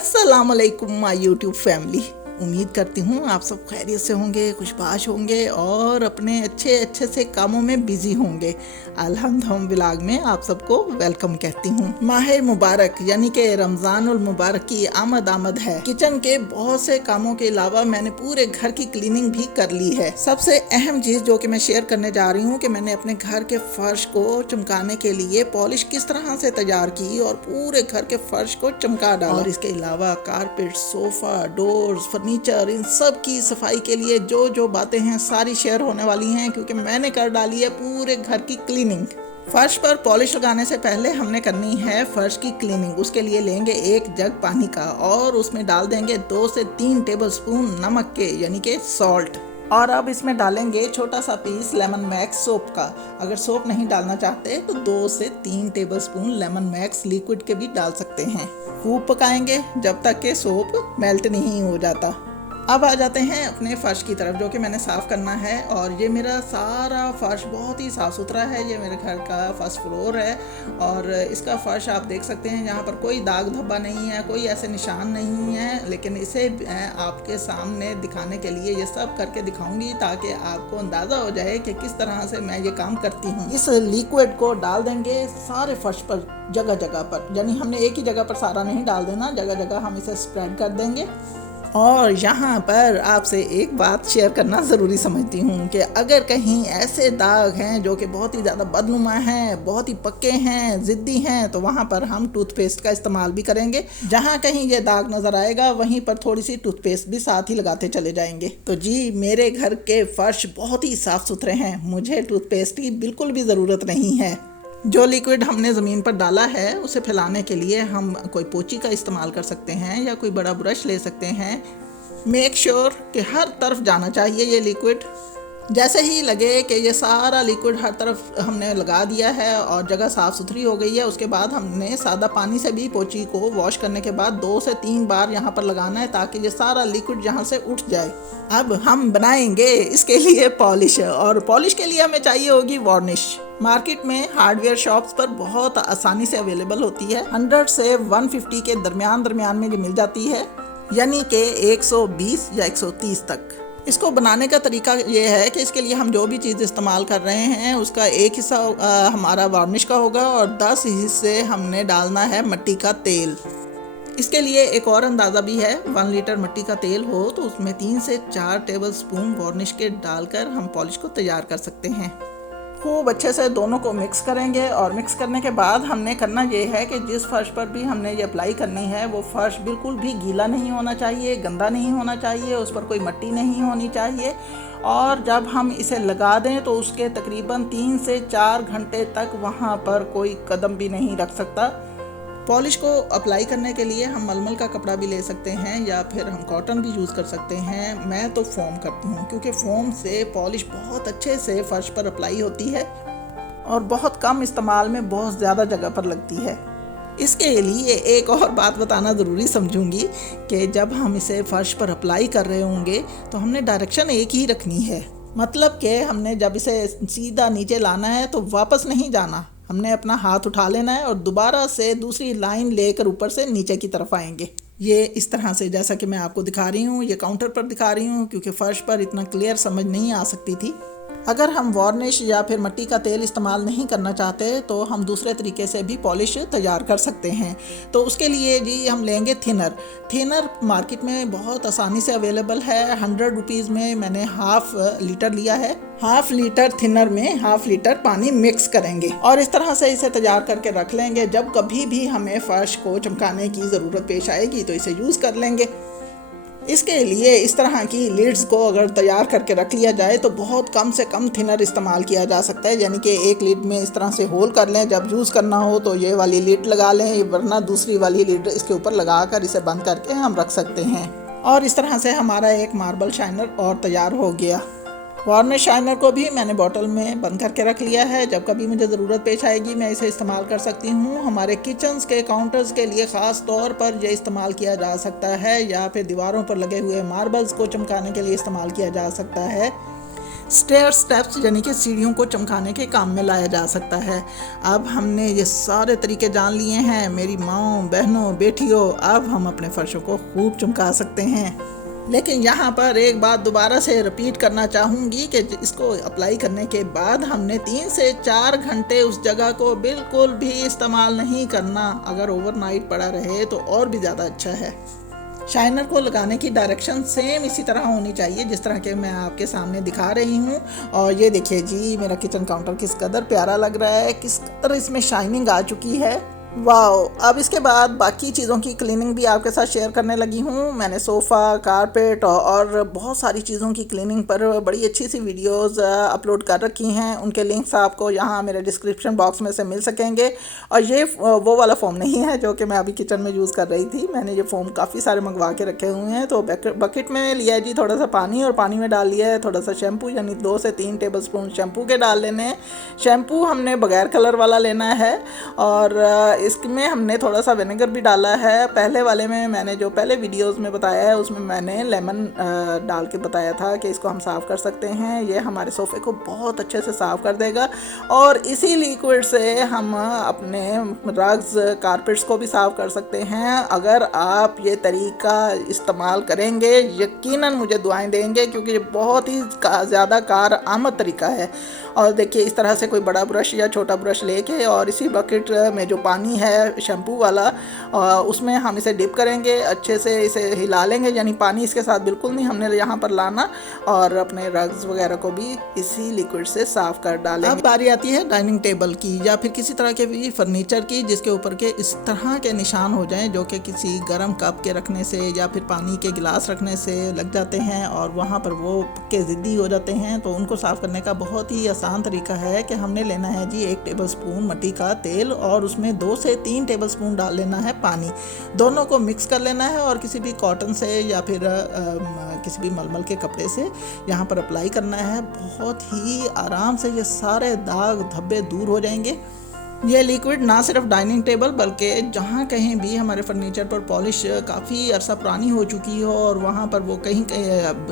अस्सलाम वालेकुम my YouTube family. उम्मीद करती हूँ आप सब खैरियत से होंगे, खुशबाश होंगे और अपने अच्छे से कामों में बिजी होंगे। अल्हम्दुलिल्लाह व्लॉग में आप सबको वेलकम कहती हूँ। माह मुबारक यानी कि रमज़ानुल मुबारक की आमद है। किचन के बहुत से कामों के अलावा मैंने पूरे घर की क्लीनिंग भी कर ली है। सबसे अहम चीज़ जो कि मैं शेयर करने जा रही हूँ कि मैंने अपने घर के फर्श को चमकाने के लिए पॉलिश किस तरह से तैयार की और पूरे घर के फर्श को चमका डाला। और इसके अलावा कारपेट, सोफा, डोर्स, फर्नीचर, इन सब की सफाई के लिए जो बातें हैं सारी शेयर होने वाली हैं, क्योंकि मैंने कर डाली है पूरे घर की क्लीनिंग। फर्श पर पॉलिश लगाने से पहले हमने करनी है फर्श की क्लीनिंग। उसके लिए लेंगे एक जग पानी का और उसमें डाल देंगे 2 से 3 टेबलस्पून नमक के यानी कि सॉल्ट। और अब इसमें डालेंगे छोटा सा पीस लेमन मैक्स सोप का। अगर सोप नहीं डालना चाहते तो 2 से 3 टेबलस्पून लेमन मैक्स लिक्विड के भी डाल सकते हैं। खूब पकाएंगे जब तक के सोप मेल्ट नहीं हो जाता। अब आ जाते हैं अपने फर्श की तरफ, जो कि मैंने साफ़ करना है। और ये मेरा सारा फर्श बहुत ही साफ़ सुथरा है। ये मेरे घर का फर्स्ट फ्लोर है और इसका फर्श आप देख सकते हैं, यहाँ पर कोई दाग धब्बा नहीं है, कोई ऐसे निशान नहीं है। लेकिन इसे आपके सामने दिखाने के लिए ये सब करके दिखाऊंगी ताकि आपको अंदाज़ा हो जाए कि किस तरह से मैं ये काम करती हूँ। इस लिक्विड को डाल देंगे सारे फर्श पर, जगह पर, यानी हमने एक ही जगह पर सारा नहीं डाल देना, जगह जगह हम इसे स्प्रेड कर देंगे। और यहाँ पर आपसे एक बात शेयर करना ज़रूरी समझती हूँ कि अगर कहीं ऐसे दाग हैं जो कि बहुत ही ज़्यादा बदनुमा हैं, बहुत ही पक्के हैं, ज़िद्दी हैं, तो वहाँ पर हम टूथपेस्ट का इस्तेमाल भी करेंगे। जहाँ कहीं ये दाग नज़र आएगा वहीं पर थोड़ी सी टूथपेस्ट भी साथ ही लगाते चले जाएंगे। तो जी, मेरे घर के फर्श बहुत ही साफ़ सुथरे हैं, मुझे टूथपेस्ट की बिल्कुल भी ज़रूरत नहीं है। जो लिक्विड हमने ज़मीन पर डाला है उसे फैलाने के लिए हम कोई पोंछी का इस्तेमाल कर सकते हैं या कोई बड़ा ब्रश ले सकते हैं। मेक श्योर कि हर तरफ जाना चाहिए ये लिक्विड। जैसे ही लगे कि ये सारा लिक्विड हर तरफ हमने लगा दिया है और जगह साफ़ सुथरी हो गई है, उसके बाद हमने सादा पानी से भी पोंछी को वॉश करने के बाद 2 से 3 बार यहाँ पर लगाना है ताकि ये सारा लिक्विड यहाँ से उठ जाए। अब हम बनाएंगे इसके लिए पॉलिश, और पॉलिश के लिए हमें चाहिए होगी वार्निश। मार्केट में हार्डवेयर शॉप्स पर बहुत आसानी से अवेलेबल होती है। 100 से 150 के दरमियान में ये मिल जाती है, यानी कि 120 या 130 तक। इसको बनाने का तरीका ये है कि इसके लिए हम जो भी चीज़ इस्तेमाल कर रहे हैं उसका एक हिस्सा हमारा वार्निश का होगा और 10 हिस्से हमने डालना है मिट्टी का तेल। इसके लिए एक और अंदाज़ा भी है, 1 लीटर मिट्टी का तेल हो तो उसमें 3 से 4 टेबलस्पून वार्निश के डालकर हम पॉलिश को तैयार कर सकते हैं। खूब अच्छे से दोनों को मिक्स करेंगे और मिक्स करने के बाद हमने करना ये है कि जिस फर्श पर भी हमने ये अप्लाई करनी है वो फर्श बिल्कुल भी गीला नहीं होना चाहिए, गंदा नहीं होना चाहिए, उस पर कोई मिट्टी नहीं होनी चाहिए। और जब हम इसे लगा दें तो उसके तकरीबन 3 से 4 घंटे तक वहाँ पर कोई कदम भी नहीं रख सकता। पॉलिश को अप्लाई करने के लिए हम मलमल का कपड़ा भी ले सकते हैं या फिर हम कॉटन भी यूज़ कर सकते हैं। मैं तो फोम करती हूँ क्योंकि फोम से पॉलिश बहुत अच्छे से फर्श पर अप्लाई होती है और बहुत कम इस्तेमाल में बहुत ज़्यादा जगह पर लगती है। इसके लिए एक और बात बताना ज़रूरी समझूंगी कि जब हम इसे फर्श पर अप्लाई कर रहे होंगे तो हमने डायरेक्शन एक ही रखनी है। मतलब कि हमने जब इसे सीधा नीचे लाना है तो वापस नहीं जाना, हमने अपना हाथ उठा लेना है और दोबारा से दूसरी लाइन लेकर ऊपर से नीचे की तरफ आएंगे। ये इस तरह से, जैसा कि मैं आपको दिखा रही हूँ, ये काउंटर पर दिखा रही हूँ क्योंकि फर्श पर इतना क्लियर समझ नहीं आ सकती थी। अगर हम वार्निश या फिर मिट्टी का तेल इस्तेमाल नहीं करना चाहते तो हम दूसरे तरीके से भी पॉलिश तैयार कर सकते हैं। तो उसके लिए जी हम लेंगे थिनर मार्केट में बहुत आसानी से अवेलेबल है। 100 रुपीज़ में मैंने हाफ लीटर लिया है। हाफ लीटर थिनर में हाफ लीटर पानी मिक्स करेंगे और इस तरह से इसे तैयार करके रख लेंगे। जब कभी भी हमें फर्श को चमकाने की ज़रूरत पेश आएगी तो इसे यूज़ कर लेंगे। इसके लिए इस तरह की लीड्स को अगर तैयार करके रख लिया जाए तो बहुत कम से कम थिनर इस्तेमाल किया जा सकता है, यानी कि एक लीड में इस तरह से होल कर लें। जब यूज़ करना हो तो ये वाली लीड लगा लें, वरना दूसरी वाली लीड इसके ऊपर लगाकर इसे बंद करके हम रख सकते हैं। और इस तरह से हमारा एक मार्बल शाइनर और तैयार हो गया। वार्निश शाइनर को भी मैंने बोतल में बंद करके रख लिया है। जब कभी मुझे ज़रूरत पेश आएगी मैं इसे इस्तेमाल कर सकती हूँ। हमारे किचन्स के काउंटर्स के लिए ख़ास तौर पर यह इस्तेमाल किया जा सकता है या फिर दीवारों पर लगे हुए मार्बल्स को चमकाने के लिए इस्तेमाल किया जा सकता है। स्टेयर स्टेप्स यानी कि सीढ़ियों को चमकाने के काम में लाया जा सकता है। अब हमने ये सारे तरीके जान लिए हैं मेरी माँओं, बहनों, बेटियों, अब हम अपने फर्शों को खूब चमका सकते हैं। लेकिन यहाँ पर एक बात दोबारा से रिपीट करना चाहूँगी कि इसको अप्लाई करने के बाद हमने 3 से 4 घंटे उस जगह को बिल्कुल भी इस्तेमाल नहीं करना। अगर ओवरनाइट पड़ा रहे तो और भी ज़्यादा अच्छा है। शाइनर को लगाने की डायरेक्शन सेम इसी तरह होनी चाहिए जिस तरह के मैं आपके सामने दिखा रही हूँ। और ये देखिए जी मेरा किचन काउंटर किस कदर प्यारा लग रहा है, किस कदर इसमें शाइनिंग आ चुकी है। वाओ। अब इसके बाद बाकी चीज़ों की क्लीनिंग भी आपके साथ शेयर करने लगी हूँ। मैंने सोफ़ा, कारपेट और बहुत सारी चीज़ों की क्लीनिंग पर बड़ी अच्छी सी वीडियोस अपलोड कर रखी हैं। उनके लिंक्स आपको यहाँ मेरे डिस्क्रिप्शन बॉक्स में से मिल सकेंगे। और ये वो वाला फ़ोम नहीं है जो कि मैं अभी किचन में यूज़ कर रही थी। मैंने ये फ़ोम काफ़ी सारे मंगवा के रखे हुए हैं। तो बकेट में लिया है जी थोड़ा सा पानी, और पानी में डाल लिया है थोड़ा सा शैम्पू, यानी 2 से 3 टेबल स्पून शैम्पू के डाल लेने हैं। शैम्पू हमने बगैर कलर वाला लेना है, और इसमें हमने थोड़ा सा विनेगर भी डाला है। पहले वाले में मैंने जो पहले वीडियोस में बताया है उसमें मैंने लेमन डाल के बताया था कि इसको हम साफ़ कर सकते हैं। ये हमारे सोफ़े को बहुत अच्छे से साफ़ कर देगा। और इसी लिक्विड से हम अपने रग्स, कारपेट्स को भी साफ़ कर सकते हैं। अगर आप ये तरीका इस्तेमाल करेंगे यकीनन मुझे दुआएं देंगे, क्योंकि ये बहुत ही ज़्यादा कार आमद तरीका है। और देखिए इस तरह से कोई बड़ा ब्रश या छोटा ब्रश लेके और इसी बकेट में जो पानी है शैम्पू वाला उसमें हम इसे डिप करेंगे, अच्छे से इसे हिला लेंगे, यानी पानी इसके साथ बिल्कुल नहीं हमने यहाँ पर लाना, और अपने रग्स वगैरह को भी इसी लिक्विड से साफ़ कर डालेंगे। अब बारी आती है डाइनिंग टेबल की या फिर किसी तरह के भी फर्नीचर की जिसके ऊपर के इस तरह के निशान हो जाएं जो कि किसी गर्म कप के रखने से या फिर पानी के गिलास रखने से लग जाते हैं और वहाँ पर वो पक्के ज़िद्दी हो जाते हैं। तो उनको साफ़ करने का बहुत ही आसान तरीका है कि हमने लेना है जी 1 टेबल स्पून मट्टी का तेल, और उसमें 2 से 3 टेबल स्पून डाल लेना है पानी। दोनों को मिक्स कर लेना है और किसी भी कॉटन से या फिर किसी भी मलमल के कपड़े से यहाँ पर अप्लाई करना है। बहुत ही आराम से ये सारे दाग धब्बे दूर हो जाएंगे। ये लिक्विड ना सिर्फ डाइनिंग टेबल बल्कि जहाँ कहीं भी हमारे फर्नीचर पर पॉलिश काफ़ी अरसा पुरानी हो चुकी हो और वहाँ पर वो कहीं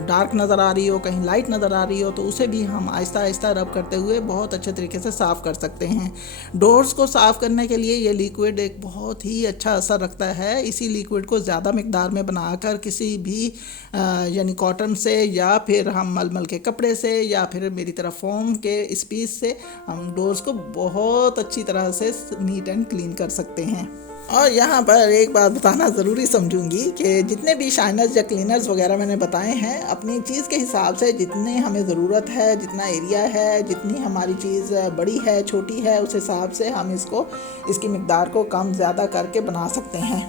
डार्क नज़र आ रही हो, कहीं लाइट नज़र आ रही हो, तो उसे भी हम आहिस्ता आहिस्ता रब करते हुए बहुत अच्छे तरीके से साफ़ कर सकते हैं। डोर्स को साफ़ करने के लिए ये लिक्विड एक बहुत ही अच्छा असर रखता है। इसी लिक्विड को ज़्यादा मिकदार में बनाकर किसी भी यानी कॉटन से या फिर हम मलमल के कपड़े से या फिर मेरी तरह फोम के इस पीस से हम डोर्स को बहुत अच्छी तरह से नीट एंड क्लीन कर सकते हैं। और यहाँ पर एक बात बताना ज़रूरी समझूंगी कि जितने भी शाइनर्स या क्लीनर्स वगैरह मैंने बताए हैं, अपनी चीज़ के हिसाब से जितने हमें ज़रूरत है, जितना एरिया है, जितनी हमारी चीज़ बड़ी है छोटी है, उस हिसाब से हम इसकी मिकदार को कम ज़्यादा करके बना सकते हैं।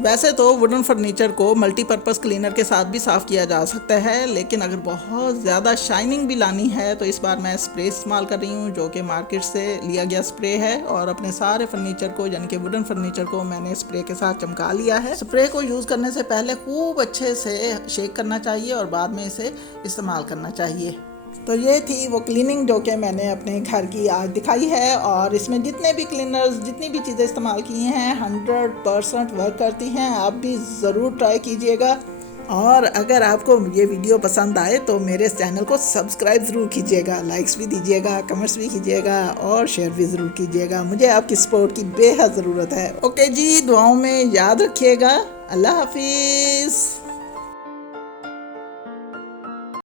वैसे तो वुडन फर्नीचर को मल्टीपर्पज़ क्लीनर के साथ भी साफ़ किया जा सकता है, लेकिन अगर बहुत ज़्यादा शाइनिंग भी लानी है तो इस बार मैं स्प्रे इस्तेमाल कर रही हूँ जो कि मार्केट से लिया गया स्प्रे है। और अपने सारे फर्नीचर को यानी कि वुडन फर्नीचर को मैंने स्प्रे के साथ चमका लिया है। स्प्रे को यूज़ करने से पहले खूब अच्छे से शेक करना चाहिए और बाद में इसे इस्तेमाल करना चाहिए। तो ये थी वो क्लीनिंग जो कि मैंने अपने घर की आज दिखाई है, और इसमें जितने भी क्लीनर्स जितनी भी चीज़ें इस्तेमाल की हैं 100% वर्क करती हैं। आप भी ज़रूर ट्राई कीजिएगा। और अगर आपको ये वीडियो पसंद आए तो मेरे चैनल को सब्सक्राइब ज़रूर कीजिएगा, लाइक्स भी दीजिएगा, कमेंट्स भी कीजिएगा और शेयर भी ज़रूर कीजिएगा। मुझे आपकी सपोर्ट की बेहद ज़रूरत है। ओके जी, दुआओं में याद रखिएगा। अल्लाह हाफिज़।